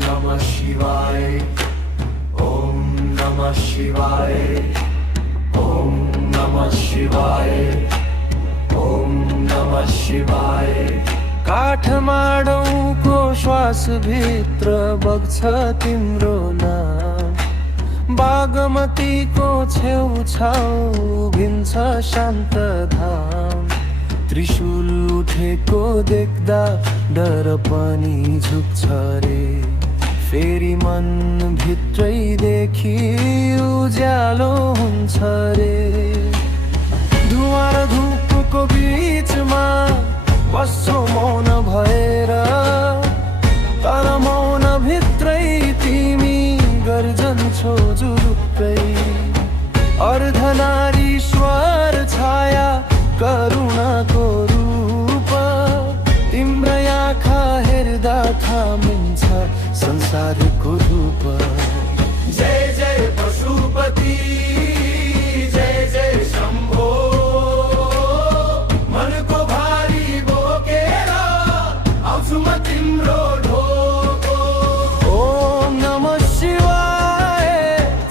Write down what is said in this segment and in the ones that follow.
Namah Shivaya. Om Namah Shivaya. Om Namah Shivaya. Om Namah Shivaya. काठमाडौँको श्वास भित्र बग्छ तिम्रो नाम, बागमतीको छेउछाउ भिन्छ शान्त धाम। त्रिशूल उठेको देख्दा डर पनि झुक्छ रे, फेरि मन भित्रैदेखि उज्यालो हुन्छ रे। धुवाँ र धुपको बिचमा बस्छौ मौन भएर, तर मौन भित्रै तिमी गर्जन्छौ जुरुक्कै। अर्धनारीश्वर छाया करुणाको रूप, तिम्रै आँखा हेर्दा थामिन्छ संसारको रूप। जय जय पशुपति, जय जय शम्भो। मनको भारी बोकेर आउँछु म तिम्रो ढोको। ओम नमः शिवाय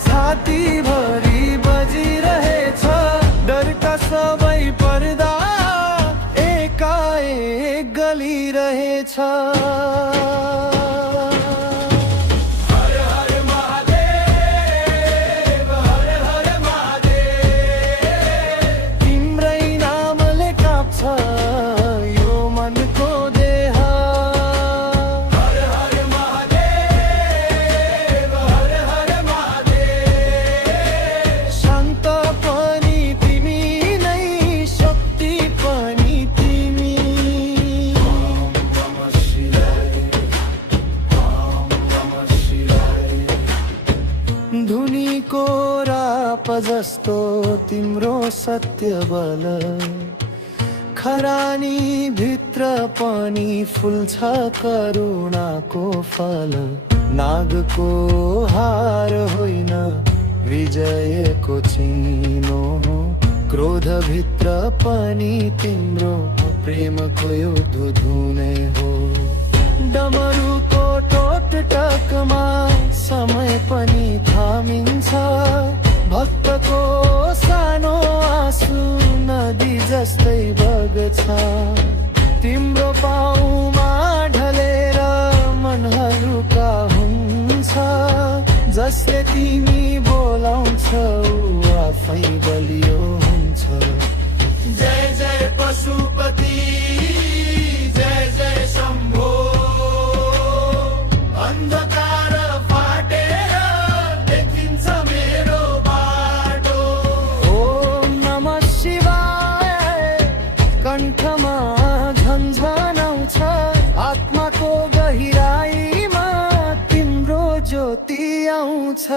छातीभरि बजिरहेछ, डरका सबै पर्दा एकाएक गलिरहेछ। धुनीको राप जस्तो तिम्रो सत्य बल, खरानी भित्र पनि फुल्छ करुणाको फल। नागको हार होइन विजयको चिनो, क्रोध भित्र पनि तिम्रो प्रेमको यो धुनै हो। डमरुको टोकटकमा समय पनि थामिन्छ, भक्तको सानो आँसु नदी जस्तै बग्छ। तिम्रो पाउमा ढलेर मन हल्का हुन्छ, जसले तिमी बोलाउँछौ आफै बलियो हुन्छ। जय जय पशुपति, जय जय शम्भो। अन्धकार फाटेर देखिन्छ मेरो बाटो। ओम नमः शिवाय कण्ठमा झन्झनाउँछ, आत्माको गहिराईमा तिम्रो ज्योति आउँछ।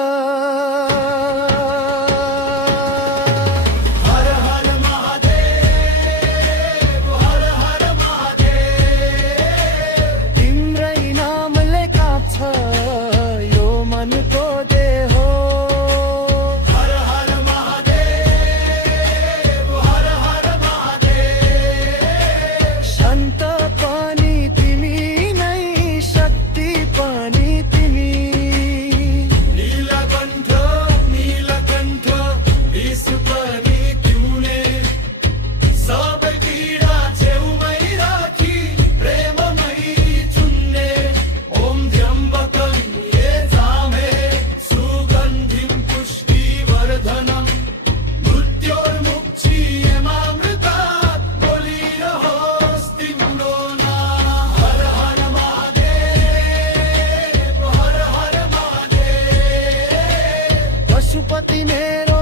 पशुपति मेरो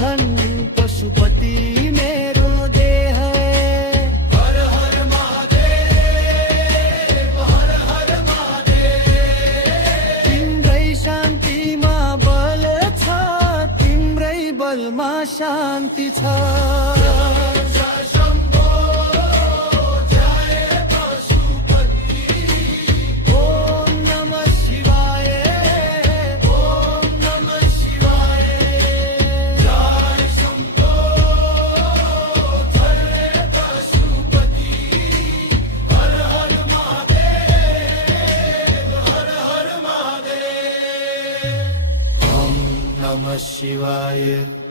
धन, पशुपति मेरो देह। हर हर महादेव, हर हर महादेव। तिम्रै शान्तिमा बल छ, तिम्रै बलमा शान्ति छ। नमः शिवाय